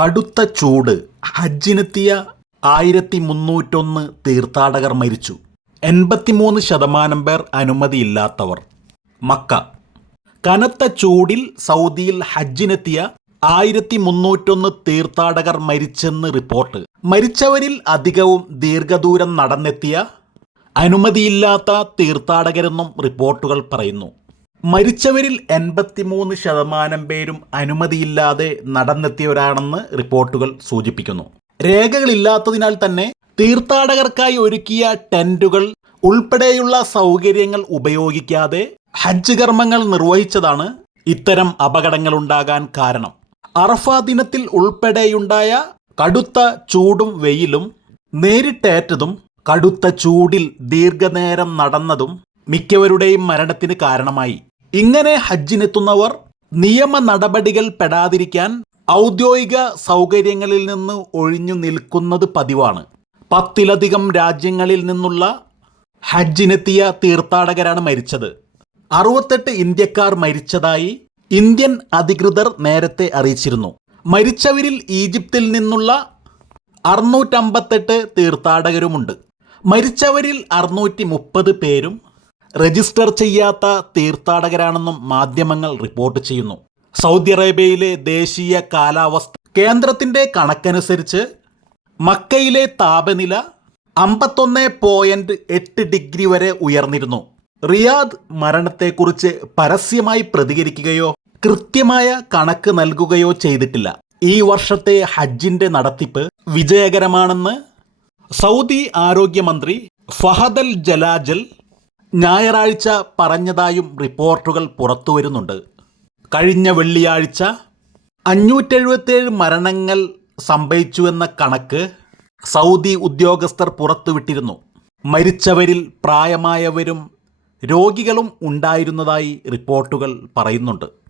കടുത്ത ചൂട് ഹജ്ജിനെത്തിയ ആയിരത്തി മുന്നൂറ്റൊന്ന് തീർത്ഥാടകർ മരിച്ചു. എൺപത്തിമൂന്ന് ശതമാനം പേർ അനുമതിയില്ലാത്തവർ. മക്ക. കനത്ത ചൂടിൽ സൗദിയിൽ ഹജ്ജിനെത്തിയ ആയിരത്തി മുന്നൂറ്റൊന്ന് തീർത്ഥാടകർ മരിച്ചെന്ന് റിപ്പോർട്ട്. മരിച്ചവരിൽ അധികവും ദീർഘദൂരം നടന്നെത്തിയ അനുമതിയില്ലാത്ത തീർത്ഥാടകരെന്നും റിപ്പോർട്ടുകൾ പറയുന്നു. മരിച്ചവരിൽ എൺപത്തിമൂന്ന് ശതമാനം പേരും അനുമതിയില്ലാതെ നടന്നെത്തിയവരാണെന്ന് റിപ്പോർട്ടുകൾ സൂചിപ്പിക്കുന്നു. രേഖകളില്ലാത്തതിനാൽ തന്നെ തീർത്ഥാടകർക്കായി ഒരുക്കിയ ടെന്റുകൾ ഉൾപ്പെടെയുള്ള സൗകര്യങ്ങൾ ഉപയോഗിക്കാതെ ഹജ്ജ് കർമ്മങ്ങൾ നിർവഹിച്ചതാണ് ഇത്തരം അപകടങ്ങൾ അപകടങ്ങളുണ്ടാകാൻ കാരണം. അറഫ ദിനത്തിൽ ഉൾപ്പെടെയുണ്ടായ കടുത്ത ചൂടും വെയിലും നേരിട്ടേറ്റതും കടുത്ത ചൂടിൽ ദീർഘനേരം നടന്നതും മിക്കവരുടെയും മരണത്തിന് കാരണമായി. ഇങ്ങനെ ഹജ്ജിനെത്തുന്നവർ നിയമ നടപടികൾ പെടാതിരിക്കാൻ ഔദ്യോഗിക സൗകര്യങ്ങളിൽ നിന്ന് ഒഴിഞ്ഞു നിൽക്കുന്നത് പതിവാണ്. പത്തിലധികം രാജ്യങ്ങളിൽ നിന്നുള്ള ഹജ്ജിനെത്തിയ തീർത്ഥാടകരാണ് മരിച്ചത്. അറുപത്തെട്ട് ഇന്ത്യക്കാർ മരിച്ചതായി ഇന്ത്യൻ അധികൃതർ നേരത്തെ അറിയിച്ചിരുന്നു. മരിച്ചവരിൽ ഈജിപ്തിൽ നിന്നുള്ള അറുന്നൂറ്റമ്പത്തെട്ട് തീർത്ഥാടകരുമുണ്ട്. മരിച്ചവരിൽ അറുന്നൂറ്റി മുപ്പത് പേരും രജിസ്റ്റർ ചെയ്യാത്ത തീർത്ഥാടകരാണെന്നും മാധ്യമങ്ങൾ റിപ്പോർട്ട് ചെയ്യുന്നു. സൗദി അറേബ്യയിലെ ദേശീയ കാലാവസ്ഥ കേന്ദ്രത്തിന്റെ കണക്കനുസരിച്ച് മക്കയിലെ താപനില അമ്പത്തൊന്ന് പോയിന്റ് എട്ട് ഡിഗ്രി വരെ ഉയർന്നിരുന്നു. റിയാദ് മരണത്തെക്കുറിച്ച് പരസ്യമായി പ്രതികരിക്കുകയോ കൃത്യമായ കണക്ക് നൽകുകയോ ചെയ്തിട്ടില്ല. ഈ വർഷത്തെ ഹജ്ജിന്റെ നടത്തിപ്പ് വിജയകരമാണെന്ന് സൗദി ആരോഗ്യമന്ത്രി ഫഹദൽ ജലാജൽ ഞായറാഴ്ച പറഞ്ഞതായും റിപ്പോർട്ടുകൾ പുറത്തുവരുന്നുണ്ട് കഴിഞ്ഞ വെള്ളിയാഴ്ച അഞ്ഞൂറ്റെഴുപത്തേഴ് മരണങ്ങൾ സംഭവിച്ചുവെന്ന കണക്ക് സൗദി ഉദ്യോഗസ്ഥർ പുറത്തുവിട്ടിരുന്നു. മരിച്ചവരിൽ പ്രായമായവരും രോഗികളും ഉണ്ടായിരുന്നതായി റിപ്പോർട്ടുകൾ പറയുന്നുണ്ട്.